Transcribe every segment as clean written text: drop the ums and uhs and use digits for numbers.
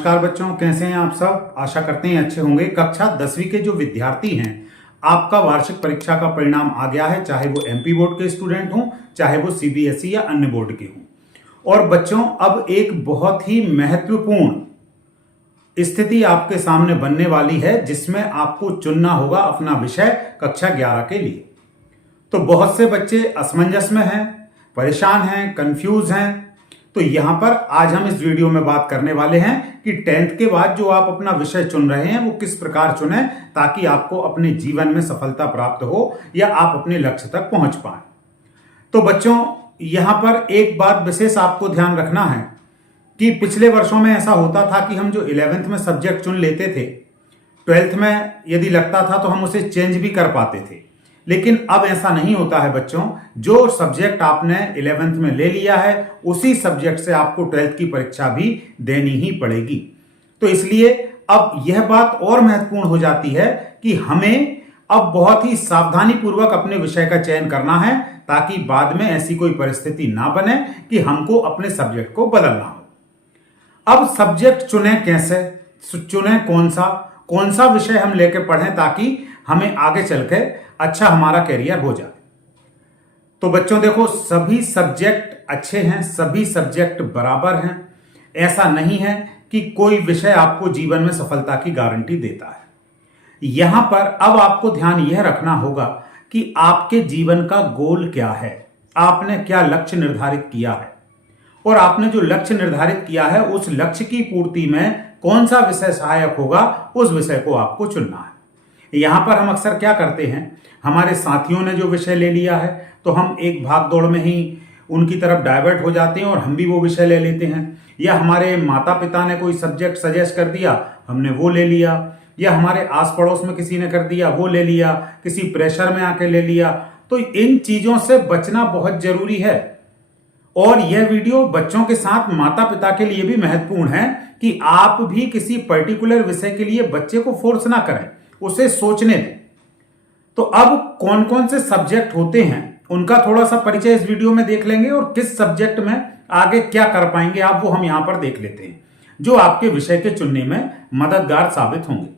नमस्कार बच्चों, कैसे हैं आप सब। आशा करते हैं अच्छे होंगे। कक्षा 10वीं के जो विद्यार्थी हैं, आपका वार्षिक परीक्षा का परिणाम आ गया है, चाहे वो एमपी बोर्ड के स्टूडेंट हों, चाहे वो सीबीएसई या अन्य बोर्ड के हों। और बच्चों, अब एक बहुत ही महत्वपूर्ण स्थिति आपके सामने बनने वाली है, जिसमें आपको चुनना होगा अपना विषय कक्षा 11 के लिए। तो बहुत से बच्चे असमंजस में हैं, परेशान हैं, कंफ्यूज हैं। तो यहां पर आज हम इस वीडियो में बात करने वाले हैं कि 10th के बाद जो आप अपना विषय चुन रहे हैं वो किस प्रकार चुनें, ताकि आपको अपने जीवन में सफलता प्राप्त हो या आप अपने लक्ष्य तक पहुंच पाएं। तो बच्चों, यहां पर एक बात विशेष आपको ध्यान रखना है कि पिछले वर्षों में ऐसा होता था कि हम जो 11th में सब्जेक्ट चुन लेते थे, 12th में यदि लगता था तो हम उसे चेंज भी कर पाते थे। लेकिन अब ऐसा नहीं होता है बच्चों। जो सब्जेक्ट आपने 11th में ले लिया है, उसी सब्जेक्ट से आपको 12th की परीक्षा भी देनी ही पड़ेगी। तो इसलिए अब यह बात और महत्वपूर्ण हो जाती है कि हमें अब बहुत ही सावधानी पूर्वक अपने विषय का चयन करना है, ताकि बाद में ऐसी कोई परिस्थिति ना बने कि हमको अपने सब्जेक्ट को बदलना हो। अब सब्जेक्ट चुने कैसे, चुने कौन सा विषय हम लेकर पढ़ें, ताकि हमें आगे चलकर अच्छा हमारा कैरियर हो जाए। तो बच्चों देखो, सभी सब्जेक्ट अच्छे हैं, सभी सब्जेक्ट बराबर हैं। ऐसा नहीं है कि कोई विषय आपको जीवन में सफलता की गारंटी देता है। यहां पर अब आपको ध्यान यह रखना होगा कि आपके जीवन का गोल क्या है, आपने क्या लक्ष्य निर्धारित किया है, और आपने जो लक्ष्य निर्धारित किया है उस लक्ष्य की पूर्ति में कौन सा विषय सहायक होगा, उस विषय को आपको चुनना है। यहां पर हम अक्सर क्या करते हैं, हमारे साथियों ने जो विषय ले लिया है तो हम एक भाग दौड़ में ही उनकी तरफ डाइवर्ट हो जाते हैं और हम भी वो विषय ले लेते हैं। या हमारे माता पिता ने कोई सब्जेक्ट सजेस्ट कर दिया, हमने वो ले लिया। या हमारे आस पड़ोस में किसी ने कर दिया, वो ले लिया। किसी प्रेशर में आके ले लिया। तो इन चीजों से बचना बहुत जरूरी है। और यह वीडियो बच्चों के साथ माता पिता के लिए भी महत्वपूर्ण है कि आप भी किसी पर्टिकुलर विषय के लिए बच्चे को फोर्स ना करें, उसे सोचने दें। तो अब कौन कौन से सब्जेक्ट होते हैं उनका थोड़ा सा परिचय इस वीडियो में देख लेंगे, और किस सब्जेक्ट में आगे क्या कर पाएंगे आप, वो हम यहां पर देख लेते हैं, जो आपके विषय के चुनने में मददगार साबित होंगे।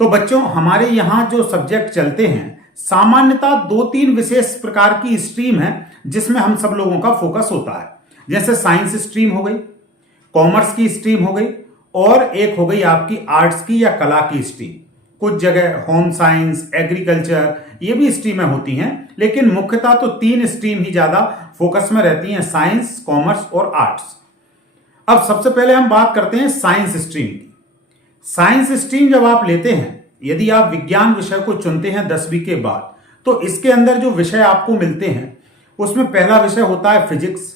तो बच्चों, हमारे यहां जो सब्जेक्ट चलते हैं, सामान्यतः 2-3 विशेष प्रकार की स्ट्रीम है जिसमें हम सब लोगों का फोकस होता है। जैसे साइंस स्ट्रीम हो गई, कॉमर्स की स्ट्रीम हो गई, और एक हो गई आपकी आर्ट्स की या कला की स्ट्रीम। कुछ जगह होम साइंस, एग्रीकल्चर, ये भी स्ट्रीमें होती हैं, लेकिन मुख्यतः तो 3 स्ट्रीम ही ज्यादा फोकस में रहती हैं, साइंस, कॉमर्स और आर्ट्स। अब सबसे पहले हम बात करते हैं साइंस स्ट्रीम की। साइंस स्ट्रीम जब आप लेते हैं, यदि आप विज्ञान विषय को चुनते हैं 10वीं के बाद, तो इसके अंदर जो विषय आपको मिलते हैं उसमें पहला विषय होता है फिजिक्स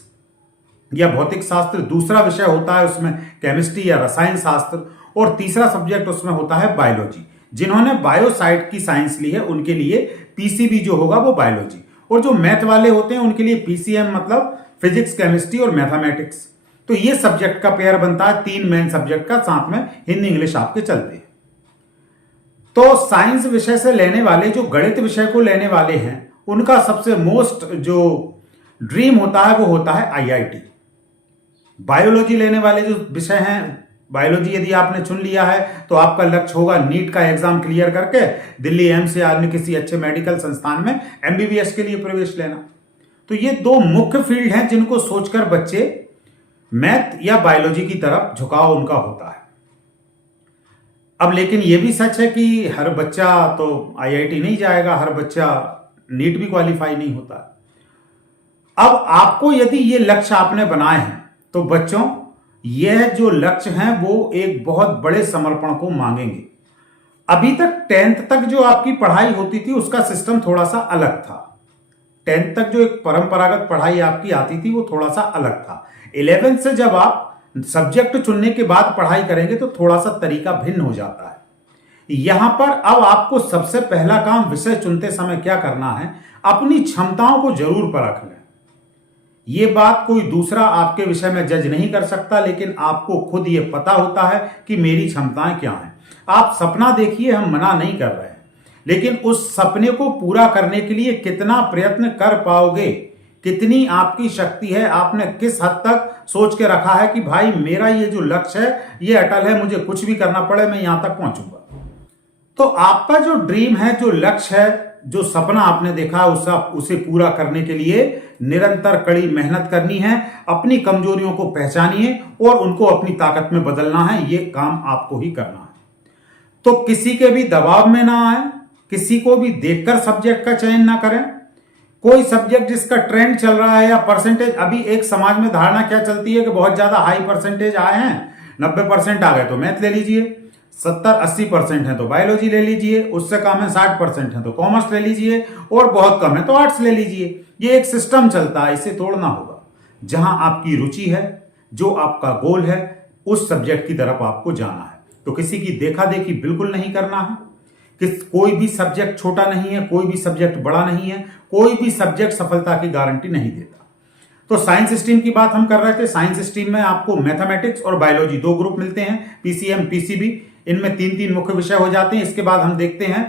या भौतिक शास्त्र, दूसरा विषय होता है उसमें केमिस्ट्री या रसायन शास्त्र, और तीसरा सब्जेक्ट उसमें होता है बायोलॉजी। जिन्होंने बायो साइड की साइंस ली है उनके लिए पीसीबी जो होगा वो बायोलॉजी, और जो मैथ वाले होते हैं उनके लिए पीसीएम, मतलब फिजिक्स, केमिस्ट्री और मैथमेटिक्स। तो ये सब्जेक्ट का पेयर बनता है 3 मेन सब्जेक्ट का, साथ में हिंदी इंग्लिश आपके चलते हैं। तो साइंस विषय से लेने वाले, जो गणित विषय को लेने वाले हैं, उनका सबसे मोस्ट जो ड्रीम होता है वो होता है आईआईटी। बायोलॉजी लेने वाले जो विषय हैं, बायोलॉजी यदि आपने चुन लिया है तो आपका लक्ष्य होगा नीट का एग्जाम क्लियर करके दिल्ली एम्स या अन्य किसी अच्छे मेडिकल संस्थान में एमबीबीएस के लिए प्रवेश लेना। तो ये 2 मुख्य फील्ड हैं जिनको सोचकर बच्चे मैथ या बायोलॉजी की तरफ झुकाव उनका होता है। अब लेकिन यह भी सच है कि हर बच्चा तो आईआईटी नहीं जाएगा, हर बच्चा नीट भी क्वालिफाई नहीं होता। अब आपको यदि ये लक्ष्य आपने बनाए हैं, तो बच्चों यह जो लक्ष्य हैं वो एक बहुत बड़े समर्पण को मांगेंगे। अभी तक 10th तक जो आपकी पढ़ाई होती थी उसका सिस्टम थोड़ा सा अलग था। 10th तक जो एक परंपरागत पढ़ाई आपकी आती थी वो थोड़ा सा अलग था। 11th से जब आप सब्जेक्ट चुनने के बाद पढ़ाई करेंगे तो थोड़ा सा तरीका भिन्न हो जाता है। यहां पर अब आपको सबसे पहला काम विषय चुनते समय क्या करना है, अपनी क्षमताओं को जरूर परख लें। ये बात कोई दूसरा आपके विषय में जज नहीं कर सकता, लेकिन आपको खुद ये पता होता है कि मेरी क्षमताएं क्या हैं। आप सपना देखिए, हम मना नहीं कर रहे हैं, लेकिन उस सपने को पूरा करने के लिए कितना प्रयत्न कर पाओगे, कितनी आपकी शक्ति है, आपने किस हद तक सोच के रखा है कि भाई मेरा ये जो लक्ष्य है ये अटल है, मुझे कुछ भी करना पड़े मैं यहां तक पहुंचूंगा। तो आपका जो ड्रीम है, जो लक्ष्य है, जो सपना आपने देखा उसे पूरा करने के लिए निरंतर कड़ी मेहनत करनी है, अपनी कमजोरियों को पहचानिए और उनको अपनी ताकत में बदलना है। ये काम आपको ही करना है। तो किसी के भी दबाव में ना आए, किसी को भी देखकर सब्जेक्ट का चयन ना करें। कोई सब्जेक्ट जिसका ट्रेंड चल रहा है या परसेंटेज, अभी एक समाज में धारणा क्या चलती है कि बहुत ज्यादा हाई परसेंटेज आए हैं, 90% आ गए तो मैथ ले लीजिए, 70-80% है तो बायोलॉजी ले लीजिए, उससे कम है 60% है तो कॉमर्स ले लीजिए, और बहुत कम है तो आर्ट्स ले लीजिए। ये एक सिस्टम चलता है, इसे तोड़ना होगा। जहां आपकी रुचि है, जो आपका गोल है, उस सब्जेक्ट की तरफ आपको जाना है। तो किसी की देखा देखी बिल्कुल नहीं करना है। कोई भी सब्जेक्ट छोटा नहीं है, कोई भी सब्जेक्ट बड़ा नहीं है, कोई भी सब्जेक्ट सफलता की गारंटी नहीं देता। तो साइंस स्ट्रीम की बात हम कर रहे थे। साइंस स्ट्रीम में आपको मैथमेटिक्स और बायोलॉजी 2 ग्रुप मिलते हैं, पीसीएम पीसीबी। इनमें 3-3 मुख्य विषय हो जाते हैं। इसके बाद हम देखते हैं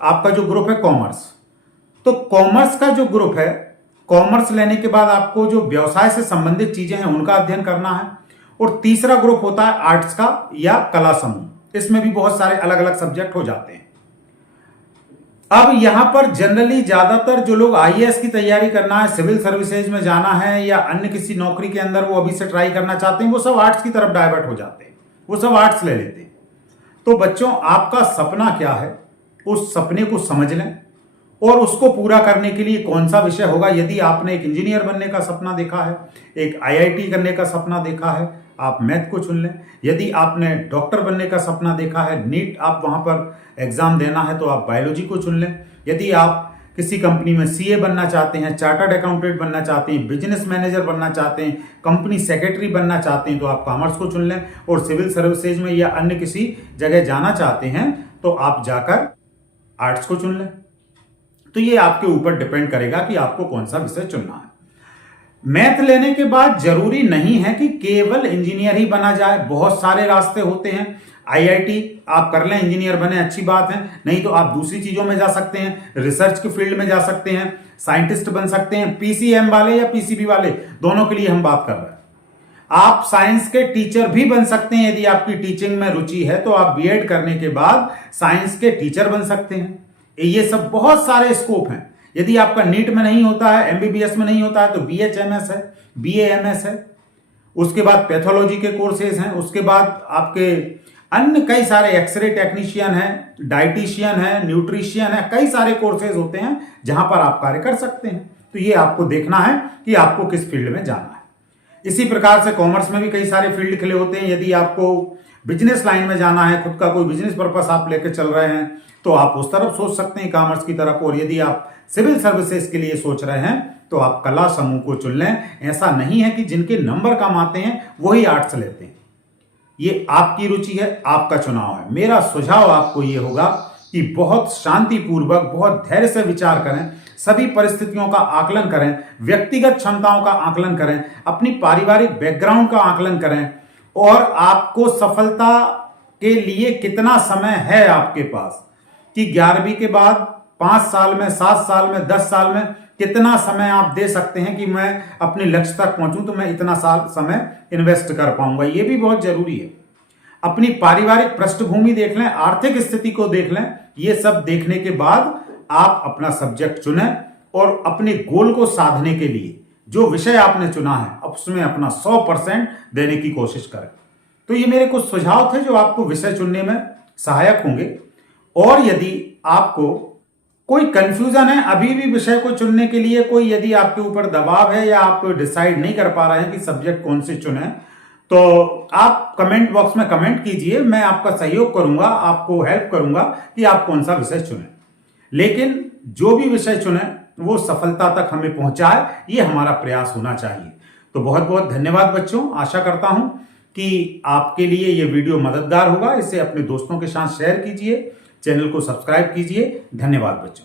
आपका जो ग्रुप है कॉमर्स। तो कॉमर्स का जो ग्रुप है, कॉमर्स लेने के बाद आपको जो व्यवसाय से संबंधित चीजें हैं उनका अध्ययन करना है। और तीसरा ग्रुप होता है आर्ट्स का या कला समूह। इसमें भी बहुत सारे अलग अलग सब्जेक्ट हो जाते हैं। अब यहां पर जनरली ज्यादातर जो लोग आईएएस की तैयारी करना है, सिविल सर्विसेज में जाना है या अन्य किसी नौकरी के अंदर वो अभी से ट्राई करना चाहते हैं, वो सब आर्ट्स की तरफ डाइवर्ट हो जाते हैं, वो सब आर्ट्स ले लेते हैं। तो बच्चों, आपका सपना क्या है, उस सपने को समझ लें और उसको पूरा करने के लिए कौन सा विषय होगा। यदि आपने एक इंजीनियर बनने का सपना देखा है, एक आईआईटी करने का सपना देखा है, आप मैथ को चुन लें। यदि आपने डॉक्टर बनने का सपना देखा है, नीट आप वहां पर एग्जाम देना है, तो आप बायोलॉजी को चुन लें। यदि आप किसी कंपनी में सीए बनना चाहते हैं, चार्टर्ड अकाउंटेंट बनना चाहते हैं, बिजनेस मैनेजर बनना चाहते हैं, कंपनी सेक्रेटरी बनना चाहते हैं, तो आप कॉमर्स को चुन लें। और सिविल सर्विसेज में या अन्य किसी जगह जाना चाहते हैं तो आप जाकर आर्ट्स को चुन लें। तो ये आपके ऊपर डिपेंड करेगा कि आपको कौन सा विषय चुनना है। मैथ लेने के बाद जरूरी नहीं है कि केवल इंजीनियर ही बना जाए, बहुत सारे रास्ते होते हैं। आईआईटी आप कर लें, इंजीनियर बने, अच्छी बात है। नहीं तो आप दूसरी चीजों में जा सकते हैं, रिसर्च की फील्ड में जा सकते हैं, साइंटिस्ट बन सकते हैं। पीसीएम वाले या पीसीबी वाले, दोनों के लिए हम बात कर रहे हैं। आप साइंस के टीचर भी बन सकते हैं। यदि आपकी टीचिंग में रुचि है तो आप बीएड करने के बाद साइंस के टीचर बन सकते हैं। ये सब बहुत सारे स्कोप हैं। यदि आपका नीट में नहीं होता है, एमबीबीएस में नहीं होता है, तो बीएचएमएस है, बीएएमएस है। उसके बाद पैथोलॉजी के कोर्सेज हैं। उसके बाद आपके अन्य कई सारे एक्सरे टेक्नीशियन है, डाइटिशियन है, न्यूट्रिशियन है, कई सारे कोर्सेज होते हैं जहां पर आप कार्य कर सकते हैं। तो ये आपको देखना है कि आपको किस फील्ड में जाना है। इसी प्रकार से कॉमर्स में भी कई सारे फील्ड खुले होते हैं। यदि आपको बिजनेस लाइन में जाना है, खुद का कोई बिजनेस पर्पस आप लेकर चल रहे हैं, तो आप उस तरफ सोच सकते हैं, कॉमर्स की तरफ। और यदि आप सिविल सर्विसेज के लिए सोच रहे हैं तो आप कला समूह को चुन लें। ऐसा नहीं है कि जिनके नंबर कम आते हैं वही आर्ट्स लेते हैं। ये आपकी रुचि है, आपका चुनाव है। मेरा सुझाव आपको ये होगा कि बहुत शांतिपूर्वक, बहुत धैर्य से विचार करें, सभी परिस्थितियों का आकलन करें, व्यक्तिगत क्षमताओं का आकलन करें, अपनी पारिवारिक बैकग्राउंड का आकलन करें और आपको सफलता के लिए कितना समय है आपके पास, कि 11वीं के बाद 5 साल में, 7 साल में, 10 साल में कितना समय आप दे सकते हैं कि मैं अपने लक्ष्य तक पहुंचूं तो मैं इतना साल समय इन्वेस्ट कर पाऊंगा। ये भी बहुत जरूरी है। अपनी पारिवारिक पृष्ठभूमि देख लें, आर्थिक स्थिति को देख लें। ये सब देखने के बाद आप अपना सब्जेक्ट चुनें और अपने गोल को साधने के लिए जो विषय आपने चुना है उसमें अपना 100% देने की कोशिश करें। तो ये मेरे कुछ सुझाव थे जो आपको विषय चुनने में सहायक होंगे। और यदि आपको कोई कंफ्यूजन है अभी भी विषय को चुनने के लिए, कोई यदि आपके ऊपर दबाव है या आप डिसाइड नहीं कर पा रहे हैं कि सब्जेक्ट कौन से चुने, तो आप कमेंट बॉक्स में कमेंट कीजिए। मैं आपका सहयोग करूंगा, आपको हेल्प करूंगा कि आप कौन सा विषय चुने। लेकिन जो भी विषय चुने वो सफलता तक हमें पहुंचाए, ये हमारा प्रयास होना चाहिए। तो बहुत बहुत धन्यवाद बच्चों। आशा करता हूं कि आपके लिए ये वीडियो मददगार होगा। इसे अपने दोस्तों के साथ शेयर कीजिए, चैनल को सब्सक्राइब कीजिए। धन्यवाद बच्चों।